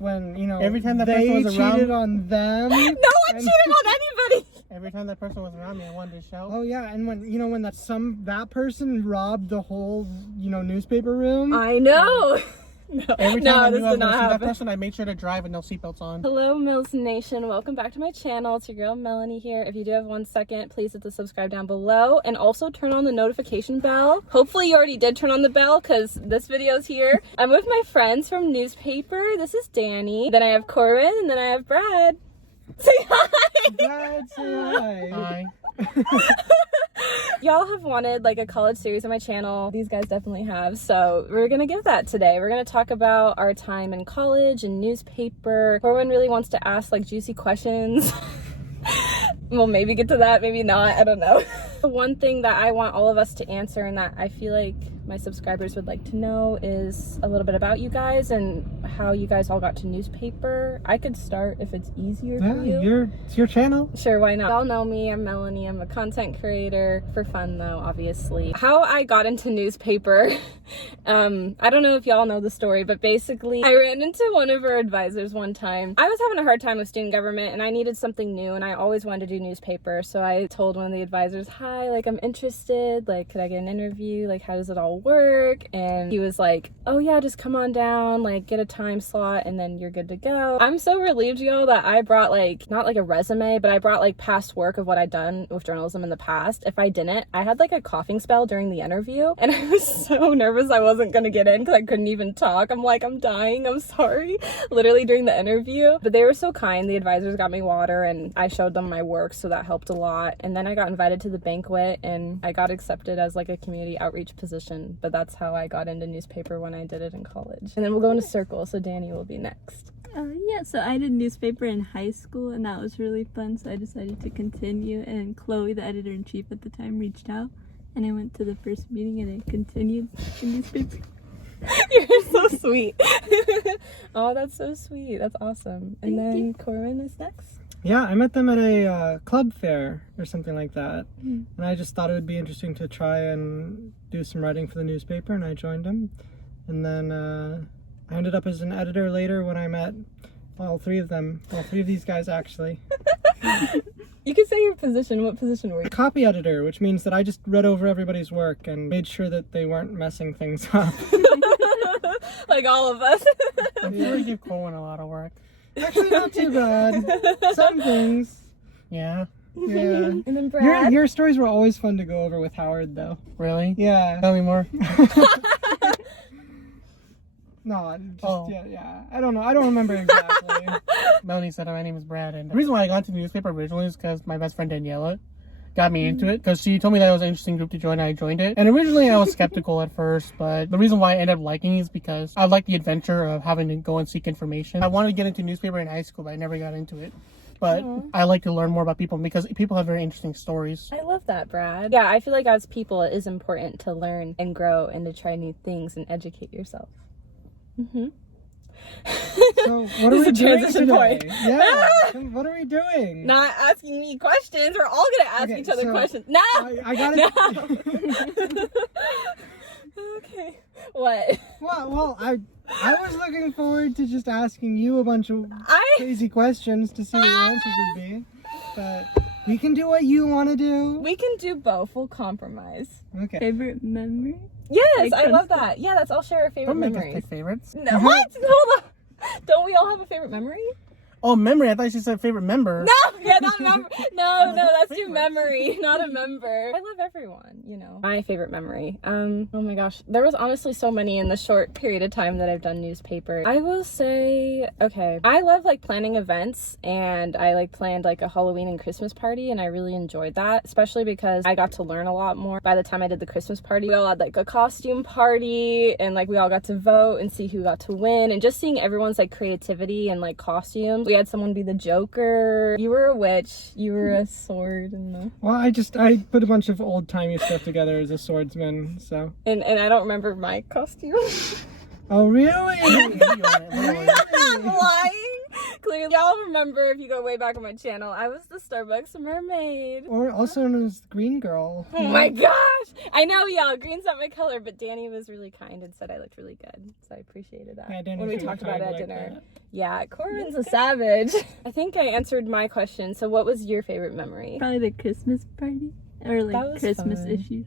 when, you know, every time that they person was around, cheated on them. No one cheated on anybody. every time that person was around me, I wanted to shout. Oh yeah, and when, you know, when that person robbed the whole, you know, newspaper room. I know. Every time I this knew I was did going to not see that happen. person, I made sure to drive with no seatbelts on. Hello, Mels Nation. Welcome back to my channel. It's your girl, Melanie here. If you do have 1 second, please hit the subscribe down below and also turn on the notification bell. Hopefully you already did turn on the bell because this video is here. I'm with my friends from newspaper. This is Danny. Then I have Corwin and then I have Brad. Say hi! Brad, say hi. Hi. Y'all have wanted like a college series on my channel. These guys definitely have. So we're gonna give that today. We're gonna talk about our time in college and newspaper. Corwin really wants to ask like juicy questions. We'll maybe get to that, maybe not, I don't know. One thing that I want all of us to answer and that I feel like my subscribers would like to know is a little bit about you guys and how you guys all got to newspaper. I could start if it's easier for you. It's your channel. Sure, why not? Y'all know me, I'm Melanie. I'm a content creator for fun though, obviously. How I got into newspaper, I don't know if y'all know the story, but basically I ran into one of our advisors one time. I was having a hard time with student government and I needed something new and I always wanted to do newspaper. So I told one of the advisors, hi, like I'm interested, like could I get an interview? Like how does it all work? And he was like, oh yeah, just come on down, like get a time slot and then you're good to go. I'm so relieved, y'all, that I brought like, not like a resume, but I brought like past work of what I'd done with journalism in the past. If I didn't, I had like a coughing spell during the interview and I was so nervous I wasn't gonna get in because I couldn't even talk. I'm like, I'm dying, I'm sorry, literally during the interview. But they were so kind. The advisors got me water and I showed them my work, so that helped a lot. And then I got invited to the banquet and I got accepted as like a community outreach position. But that's how I got into newspaper when I did it in college. And then we'll go into circle, so Danny will be next. Yeah, so I did newspaper in high school and that was really fun, so I decided to continue, and Chloe, the editor-in-chief at the time, reached out and I went to the first meeting and I continued in newspaper. You're so sweet. Oh, that's so sweet. That's awesome. And then Corwin is next. Yeah, I met them at a club fair or something like that. And I just thought it would be interesting to try and do some writing for the newspaper, and I joined them. And then I ended up as an editor later when I met all three of them. All three of these guys, actually. You could say your position. What position were you? Copy editor, which means that I just read over everybody's work and made sure that they weren't messing things up. Like all of us. I feel like give Corwin a lot of work. Actually, not too bad. Some things. Yeah. Yeah. And then Brad. Your stories were always fun to go over with Howard, though. Really? Yeah. Tell me more. No, just, Oh. yeah. I don't know. I don't remember exactly. Melanie said my name is Brad, and the reason why I got into the newspaper originally is because my best friend Daniella got me into it, because she told me that it was an interesting group to join, and I joined it. And originally I was skeptical at first, but the reason why I ended up liking it is because I like the adventure of having to go and seek information. I wanted to get into newspaper in high school, but I never got into it. But I like to learn more about people because people have very interesting stories. I love that, Brad. Yeah, I feel like as people, it is important to learn and grow and to try new things and educate yourself. So, what are we This is a doing transition today? point. Yeah. What are we doing? Not asking me questions. We're all gonna ask Okay, each other so questions. No. I got it. No. Okay. What? Well, I was looking forward to just asking you a bunch of crazy questions to see what your answers would be. But we can do what you want to do. We can do both. We'll compromise. Okay. Favorite memory? Yes, Like I love that. Yeah, let's all share our favorite Don't make us memories. pick favorites. No, what? Hold on. Don't we all have a favorite memory? Oh, memory. I thought she said favorite member. No, yeah, not member. No, that's your memory, not a member. I love everyone, you know. My favorite memory. Oh my gosh, there was honestly so many in the short period of time that I've done newspaper. I will say, okay, I love like planning events, and I like planned like a Halloween and Christmas party, and I really enjoyed that, especially because I got to learn a lot more. By the time I did the Christmas party, we all had like a costume party, and like we all got to vote and see who got to win, and just seeing everyone's like creativity and like costumes. We had someone be the Joker. You were a witch. You were a sword and the... Well, I put a bunch of old-timey stuff together as a swordsman, so. And I don't remember my costume. Oh, really? Really? I'm lying. Clearly, y'all remember if you go way back on my channel, I was the Starbucks mermaid. Or also known as Green Girl. Oh my gosh! I know, y'all. Green's not my color, but Danny was really kind and said I looked really good, so I appreciated that. Yeah, Danny's when we really talked about it kind at like dinner. that. Yeah, Corwin's a savage. I think I answered my question. So, what was your favorite memory? Probably the Christmas party or That like was Christmas fun. issues.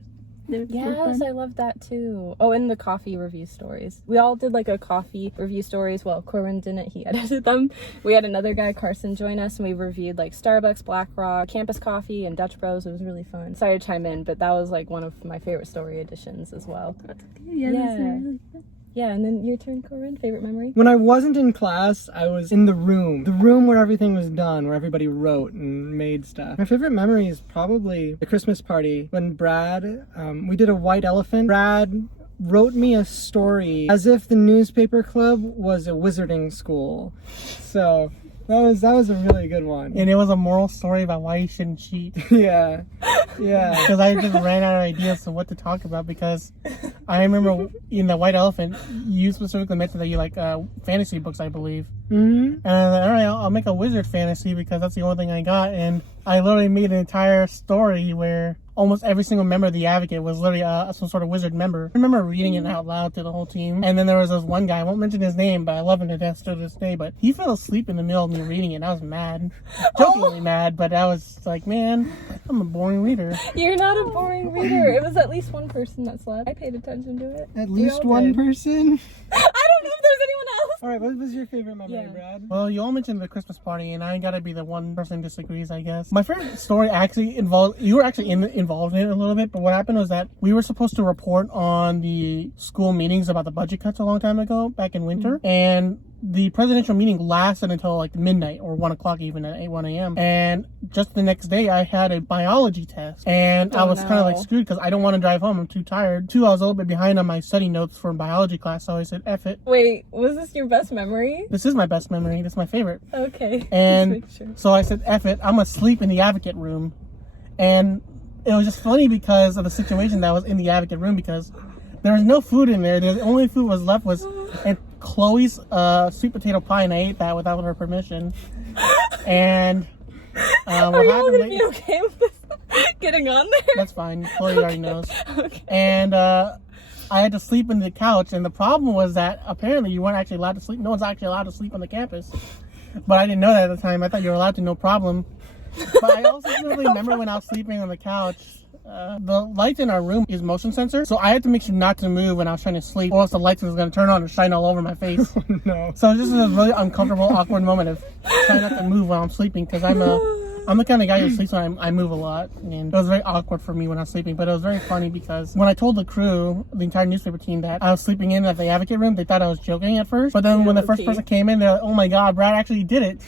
They were so Yes, fun. I love that too. Oh, and the coffee review stories. We all did like a coffee review stories. Well, Corwin didn't. He edited them. We had another guy, Carson, join us, and we reviewed like Starbucks, Black Rock, Campus Coffee, and Dutch Bros. It was really fun. Sorry to chime in, but that was like one of my favorite story editions as well. That's okay. Yeah, those are really fun. Yeah, and then your turn, Corwin. Favorite memory? When I wasn't in class, I was in the room where everything was done, where everybody wrote and made stuff. My favorite memory is probably the Christmas party when Brad, we did a white elephant. Brad wrote me a story as if the newspaper club was a wizarding school. So that was a really good one. And it was a moral story about why you shouldn't cheat. Yeah. Because I just ran out of ideas of what to talk about, because I remember in the White Elephant, you specifically mentioned that you like fantasy books, I believe. Mm-hmm. And I was like, all right, I'll make a wizard fantasy because that's the only thing I got. And I literally made an entire story where almost every single member of the Advocate was literally some sort of wizard member. I remember reading it out loud to the whole team. And then there was this one guy, I won't mention his name, but I love him to death still to this day. But he fell asleep in the middle of me reading it, and I was mad. Jokingly mad, but I was like, man, I'm a boring reader. You're not a boring reader. It was at least one person that slept. I paid attention to it. At We least all one did. person? I don't know if there's anyone else. All right, what was your favorite memory, Yeah. Brad? Well, you all mentioned the Christmas party, and I gotta be the one person who disagrees, I guess. My favorite story actually involved, you were actually involved in it a little bit, but what happened was that we were supposed to report on the school meetings about the budget cuts a long time ago, back in winter, and the presidential meeting lasted until like midnight or 1 o'clock even at 1 a.m. And just the next day I had a biology test, and I was kind of like screwed because I don't want to drive home. I'm too tired. 2, I was a little bit behind on my study notes for biology class, so I said, F it. Wait, was this your best memory? This is my best memory. This is my favorite. Okay. And Just make sure. so I said, F it, I'm asleep in the Advocate room. And it was just funny because of the situation that was in the Advocate room, because there was no food in there. The only food was left was Chloe's sweet potato pie, and I ate that without her permission. And Are you all gonna be okay with this getting on there? That's fine. Chloe already knows. Okay. And I had to sleep in the couch, and the problem was that apparently you weren't actually allowed to sleep. No one's actually allowed to sleep on the campus. But I didn't know that at the time. I thought you were allowed to, no problem. But I also really remember when I was sleeping on the couch, the light in our room is motion sensor, so I had to make sure not to move when I was trying to sleep, or else the lights was going to turn on and shine all over my face. No. So this is a really uncomfortable, awkward moment of trying not to move while I'm sleeping, because I'm the kind of guy who sleeps when I move a lot, and it was very awkward for me when I was sleeping. But it was very funny because when I told the crew, the entire newspaper team, that I was sleeping in at the Advocate room, they thought I was joking at first. But then when the first person came in, they're like, oh my god, Brad actually did it.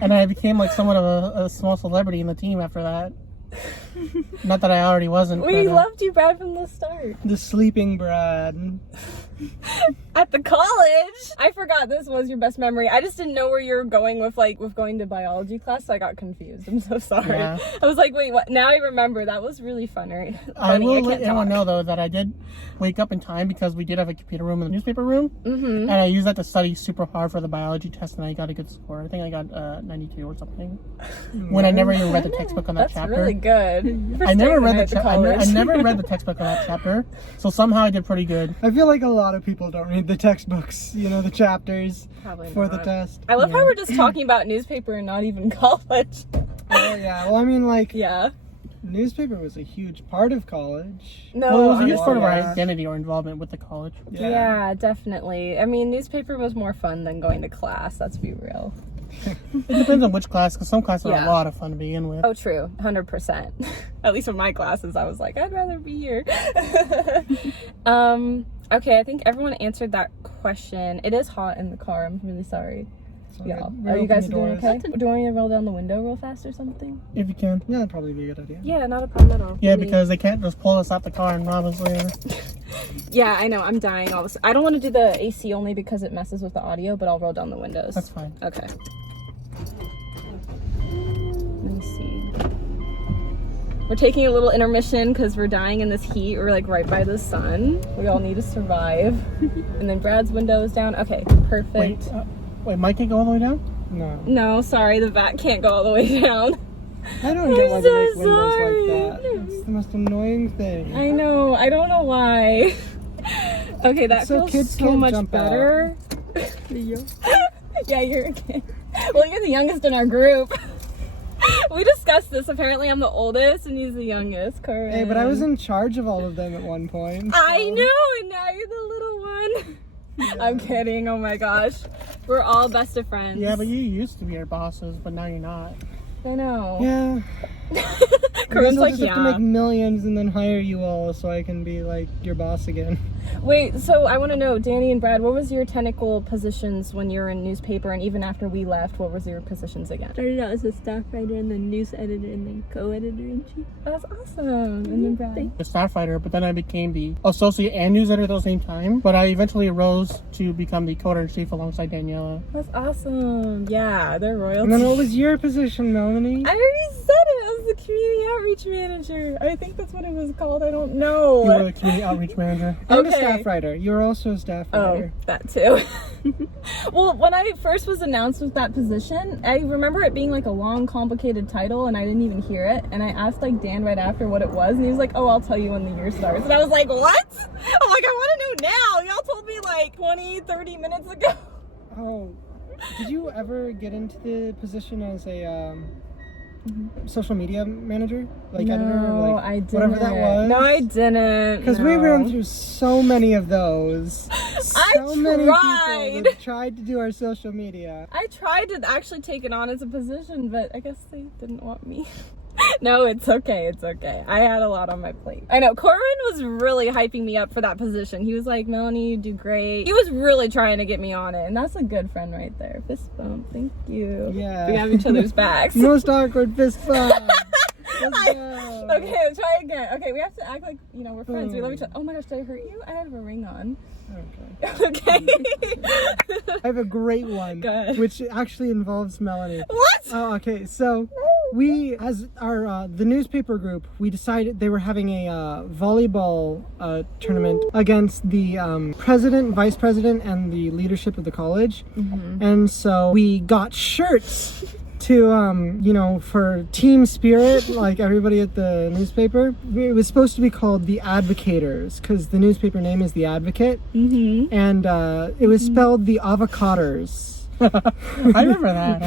And I became like somewhat of a small celebrity in the team after that. Not that I already wasn't. We but, loved you, Brad, from the start. The sleeping Brad. At the college? I forgot this was your best memory. I just didn't know where you were going with going to biology class, so I got confused. I'm so sorry. Yeah. I was like, wait, what? Now I remember. That was really funny. I will can't let everyone talk. know though that I did wake up in time, because we did have a computer room in the newspaper room, Mm-hmm. and I used that to study super hard for the biology test, and I got a good score. I think I got 92 or something. When I never even read the textbook on that That's chapter. really good. For I never starting read at the I never read the textbook on that chapter, so somehow I did pretty good. I feel like a lot of people don't read the textbooks, the chapters Probably for the not. test. I love Yeah. how we're just talking about newspaper and not even college. Oh yeah, well I mean Yeah. newspaper was a huge part of college. No. Well, it was a huge honestly, part of our yeah. identity or involvement with the college. Yeah, definitely. I mean, newspaper was more fun than going to class. Let's be real. It depends on which class, because some classes are Yeah. a lot of fun to begin with. Oh, true. 100%. At least with my classes, I was like, I'd rather be here. Okay, I think everyone answered that question. It is hot in the car. I'm really sorry. So Y'all. we're Are you opening guys the doing doors. okay? Do you want me to roll down the window real fast or something? If you can. Yeah, that'd probably be a good idea. Yeah, not a problem at all. Yeah, Let me- because they can't just pull us out the car and rob us later. Yeah, I know. I'm dying all this. I don't want to do the AC only because it messes with the audio, but I'll roll down the windows. That's fine. Okay. Let me see. We're taking a little intermission because we're dying in this heat. We're like right by the sun. We all need to survive. And then Brad's window is down. Okay, perfect. Wait, Mike can go all the way down? No. No, sorry, the back can't go all the way down. I don't get why I'm they so make windows sorry. like that. It's the most annoying thing. I know, I don't know why. Okay, that So feels kids so can't much jump better. Yeah, you're a kid. Well, you're the youngest in our group. We discussed this. Apparently, I'm the oldest and he's the youngest, Corwin. Hey, but I was in charge of all of them at one point. I so- know, and now you're the little one. I'm kidding. Oh my gosh. We're all best of friends. Yeah, but you used to be our bosses, but now you're not. I know. Yeah. Corwin's I'll like, just have to make millions and then hire you all so I can be like your boss again. Wait, so I want to know, Danny and Brad, what was your technical positions when you were in newspaper, and even after we left, what was your positions again? Started out as a staff writer and then news editor and then co-editor-in-chief. That's awesome. And then Brad. A staff writer, but then I became the associate and news editor at the same time. But I eventually rose to become the co-editor-in-chief alongside Daniella. That's awesome. Yeah, they're royalty. And then what was your position, Melanie? I already said it. I was the community outreach manager. I think that's what it was called. I don't know. You were the community outreach manager. I'm a Okay. staff writer. You're also a staff writer. Oh, that too. Well, when I first was announced with that position, I remember it being like a long, complicated title, and I didn't even hear it. And I asked like Dan right after what it was, and he was like, "Oh, I'll tell you when the year starts." And I was like, "What?" I'm like, "I want to know now." Y'all told me like 20, 30 minutes ago. Oh, did you ever get into the position as a social media manager, like editor, or like I didn't. whatever that was? No, I didn't. Because we ran through so many of those. So many tried. people that tried to do our social media. I tried to actually take it on as a position, but I guess they didn't want me. No, it's okay. It's okay. I had a lot on my plate. I know. Corwin was really hyping me up for that position. He was like, "Melanie, you do great." He was really trying to get me on it, and that's a good friend right there. Fist bump. Thank you. Yeah. We have each other's backs. Most awkward fist bump. Let's go. Okay, try again. Okay, we have to act like, you know, we're friends. We love each other. Oh my gosh, did I hurt you? I have a ring on. Okay. Okay. I have a great one, Good. which actually involves Melanie. What? Oh, okay. So we, as our the newspaper group, we decided they were having a volleyball tournament against the president, vice president, and the leadership of the college. And so we got shirts to you know, for team spirit, like everybody at the newspaper. It was supposed to be called the Advocators because the newspaper name is the Advocate, and it was spelled the Avocators. I remember that.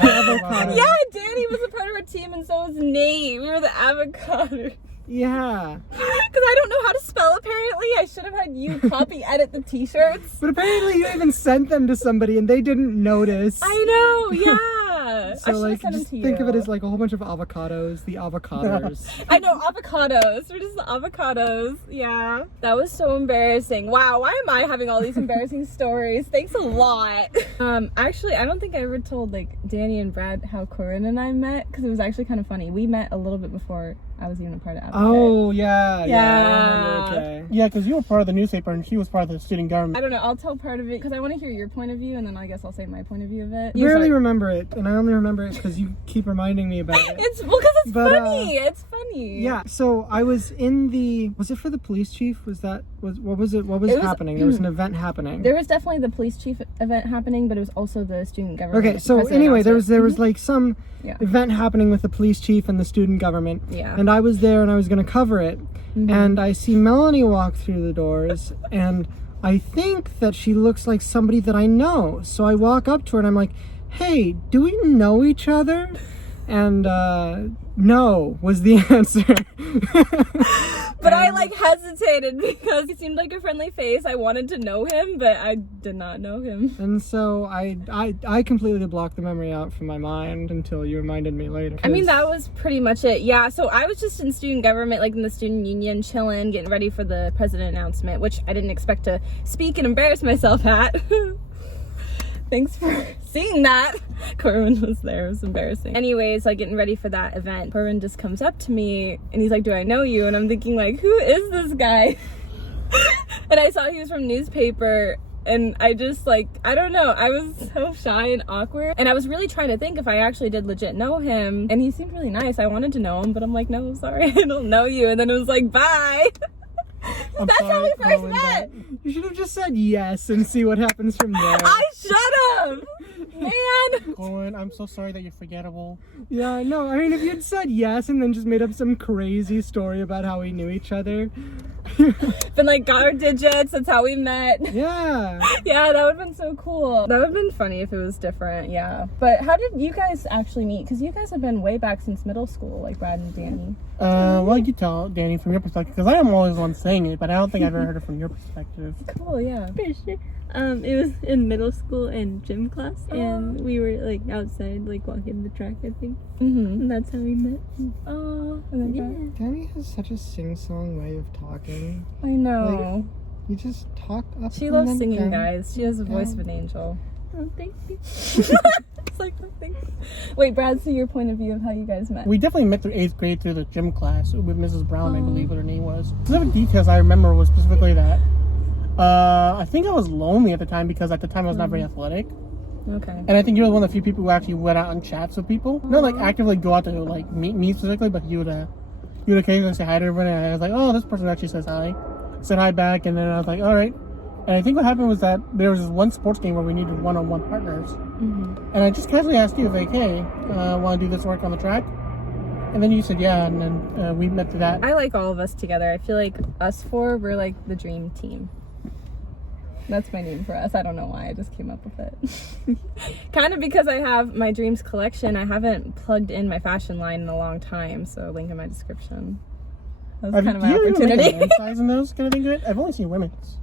Yeah, Danny was a part of our team, and so was Nate. We were the avocado. Yeah, Because I don't know how to spell, apparently. I should have had you copy edit the t-shirts. but apparently you even sent them to somebody and they didn't notice. I know, yeah. So I should like, have sent them just to think you. of it as like a whole bunch of avocados, the Avocators. I know, avocados. We're just the avocados. Yeah. That was so embarrassing. Wow, why am I having all these embarrassing stories? Thanks a lot. Actually, I don't think I ever told like Danny and Brad how Corwin and I met, because it was actually kind of funny. We met a little bit before I was even a part of Advocate. Oh yeah, Yeah. I remember, okay. Yeah, because you were part of the newspaper and she was part of the student government. I don't know, I'll tell part of it because I want to hear your point of view, and then I guess I'll say my point of view of it. I barely remember it, and I only remember it because you keep reminding me about it. It's well, because it's But, funny. It's funny. Yeah, so I was in the, was it for the police chief? What was It was- happening? There was an event happening. There was definitely the police chief event happening, but it was also the student government. Okay, so president anyway, there was announcement. like some Yeah. event happening with the police chief and the student government. Yeah. And I was there and I was going to cover it. And I see Melanie walk through the doors and I think that she looks like somebody that I know. So I walk up to her and I'm like, "Hey, do we know each other?" And no was the answer. But I like hesitated because he seemed like a friendly face. I wanted to know him, but I did not know him. And so I completely blocked the memory out from my mind until you reminded me later. I mean, that was pretty much it. Yeah, so I was just in student government, like in the student union, chilling, getting ready for the president announcement, which I didn't expect to speak and embarrass myself at. Thanks for seeing that. Corwin was there. It was embarrassing. Anyways, like getting ready for that event, Corwin just comes up to me and he's like, "Do I know you?" And I'm thinking like, who is this guy? And I saw he was from newspaper, and I just like, I don't know, I was so shy and awkward, and I was really trying to think if I actually did legit know him, and he seemed really nice. I wanted to know him, but I'm like, no, sorry, I don't know you. And then it was like, bye. That's how we first met. You should have just said yes and see what happens from there. I should have. Man, Corwin, I'm so sorry that you're forgettable. Yeah, no, I mean, if you'd said yes and then just made up some crazy story about how we knew each other. Been like, got our digits, that's how we met. Yeah. Yeah, that would have been so cool. That would have been funny if it was different, yeah. But how did you guys actually meet? Because you guys have been way back since middle school, like Brad and Danny. Well, you tell Danny from your perspective, because I am always the one saying it, but I don't think I've ever heard it from your perspective. Cool, yeah. For sure. It was in middle school in gym class, and we were like outside, like walking the track, I think. And that's how we met. Oh, Yeah. Danny has such a sing-song way of talking. I know. You just talk up. She and loves then singing, down. guys. She has the voice of an angel. Oh, thank you. It's like, oh, thanks. Wait, Brad, so your point of view of how you guys met? We definitely met through 8th grade through the gym class with Mrs. Brown, I believe what her name was. Specific details I remember was specifically that I think I was lonely at the time because at the time I was not very athletic. Okay. And I think you were one of the few people who actually went out and chats with people. Not like actively go out to like meet me specifically, but you would occasionally say hi to everybody. And I was like, oh, this person actually says hi. Said hi back, and then I was like, all right. And I think what happened was that there was this one sports game where we needed one-on-one partners. And I just casually asked you, like, hey, want to do this work on the track? And then you said yeah, and then we met through that. I like all of us together. I feel like us four, we're like the dream team. That's my name for us. I don't know why. I just came up with it. Kind of because I have my dreams collection. I haven't plugged in my fashion line in a long time, so link in my description. That was kind of my opportunity. Do you even men's size in those? Can I think of it? I've only seen women's.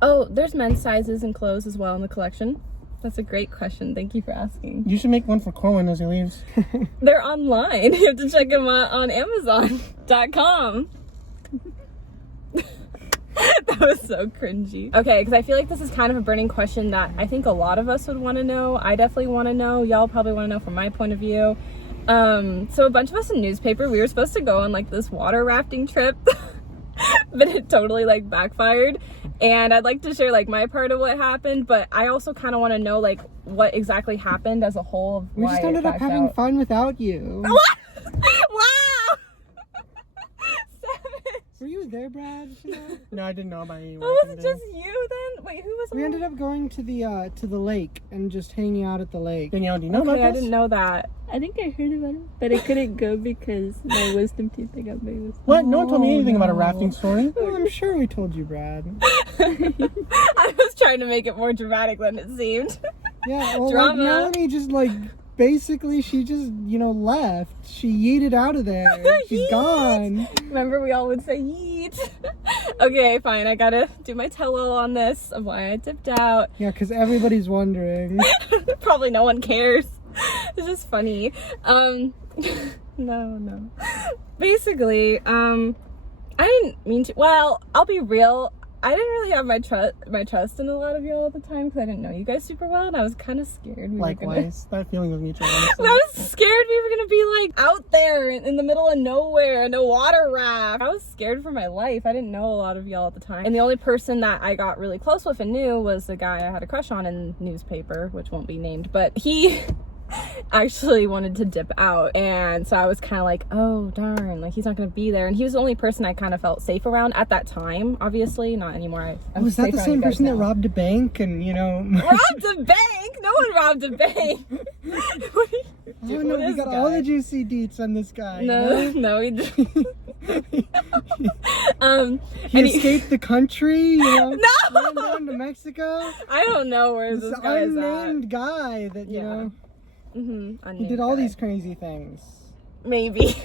Oh, there's men's sizes and clothes as well in the collection. That's a great question. Thank you for asking. You should make one for Corwin as he leaves. They're online. You have to check them out on Amazon.com. That was so cringy. Okay, because I feel like this is kind of a burning question that I think a lot of us would want to know. I definitely want to know. Y'all probably want to know from my point of view. So a bunch of us in newspaper, we were supposed to go on like this water rafting trip, but it totally like backfired. And I'd like to share like my part of what happened, but I also kind of want to know like what exactly happened as a whole of We why just ended it up backed having out. fun without you. What? Wow! Savage. Were you there, Brad? No, I didn't know about you. Oh, was it just you then? Wait, who was We on? ended up going to the lake and just hanging out at the lake. Danielle, do you know about Okay, I this? didn't know that. I think I heard about it, but I couldn't go because my wisdom teeth, I got my wisdom. What? No one told me anything about a no. rafting story. Oh, I'm sure we told you, Brad. I was trying to make it more dramatic than it seemed. Yeah, well, like, Drama. Melanie just like basically she just left. She yeeted out of there. She's Yeet. gone. Remember, we all would say yeet. Okay, fine. I gotta do my tell-all on this of why I dipped out. Yeah, because everybody's wondering. Probably no one cares. It's just funny. No. Basically, I didn't mean to. Well, I'll be real. I didn't really have my trust in a lot of y'all at the time because I didn't know you guys super well, and I was kind of scared. Likewise, that feeling was mutual. Honestly. I was scared we were gonna be like out there in the middle of nowhere in a water raft. I was scared for my life. I didn't know a lot of y'all at the time. And the only person that I got really close with and knew was the guy I had a crush on in newspaper, which won't be named, but he actually wanted to dip out. And so I was kind of like, oh darn, like he's not gonna be there. And he was the only person I kind of felt safe around at that time. Obviously, not anymore. I'm Was that safe the around same you guys person that now. robbed a bank and Robbed a bank? No one robbed a bank. What are you Oh doing no, with we this got all guy? the juicy deets on this guy. No, he didn't. He and escaped the country, No! ran down to Mexico. I don't know where This this guy is at. unnamed guy that, Yeah. he Unnamed did all guy. these crazy things. Maybe.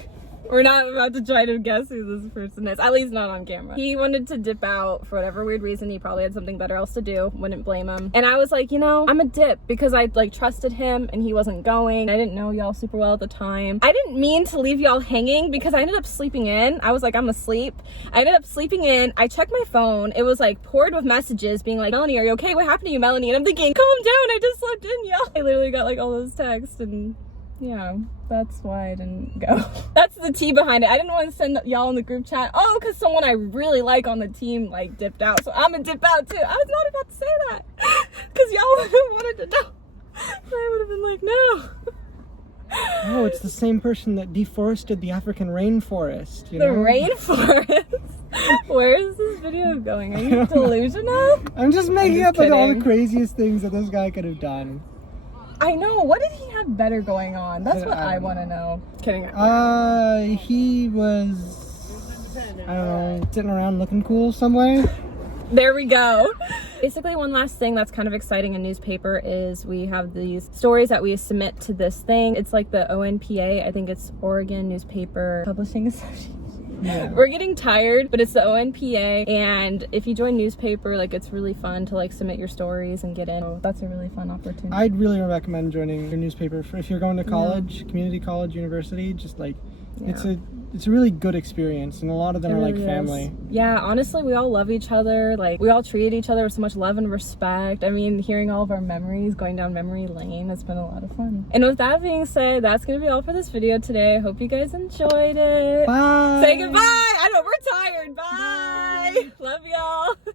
We're not about to try to guess who this person is. At least not on camera. He wanted to dip out for whatever weird reason. He probably had something better else to do. Wouldn't blame him. And I was like, I'm a dip because I like trusted him and he wasn't going. I didn't know y'all super well at the time. I didn't mean to leave y'all hanging because I ended up sleeping in. I was like, I'm asleep. I ended up sleeping in. I checked my phone. It was like poured with messages being like, Melanie, are you okay? What happened to you, Melanie? And I'm thinking, calm down. I just slept in, y'all. I literally got like all those texts and yeah, that's why I didn't go. That's the tea behind it. I didn't want to send y'all in the group chat, oh, because someone I really like on the team like dipped out, so I'm gonna dip out too. I was not about to say that because y'all would have wanted to know. I would have been like, no. Oh, it's the same person that deforested the African rainforest. The rainforest. Where is this video going? Are you delusional? I'm just making just up like all the kidding. craziest things that this guy could have done. I know. What did he have better going on? That's what I want to know. Kidding. He was, I don't know, sitting around looking cool somewhere. There we go. Basically, one last thing that's kind of exciting in newspaper is we have these stories that we submit to this thing. It's like the ONPA. I think it's Oregon Newspaper Publishing Association. Yeah. We're getting tired, but it's the ONPA, and if you join newspaper, like, it's really fun to like submit your stories and get in. So that's a really fun opportunity. I'd really recommend joining your newspaper if you're going to college, community college, university. Just like it's a really good experience, and a lot of them are like family. Yeah, honestly, we all love each other. Like, we all treat each other with so much love and respect. I mean, hearing all of our memories going down memory lane, it's been a lot of fun. And with that being said, that's gonna be all for this video today. I hope you guys enjoyed it. Bye. Say goodbye. I know we're tired. Bye. Love y'all.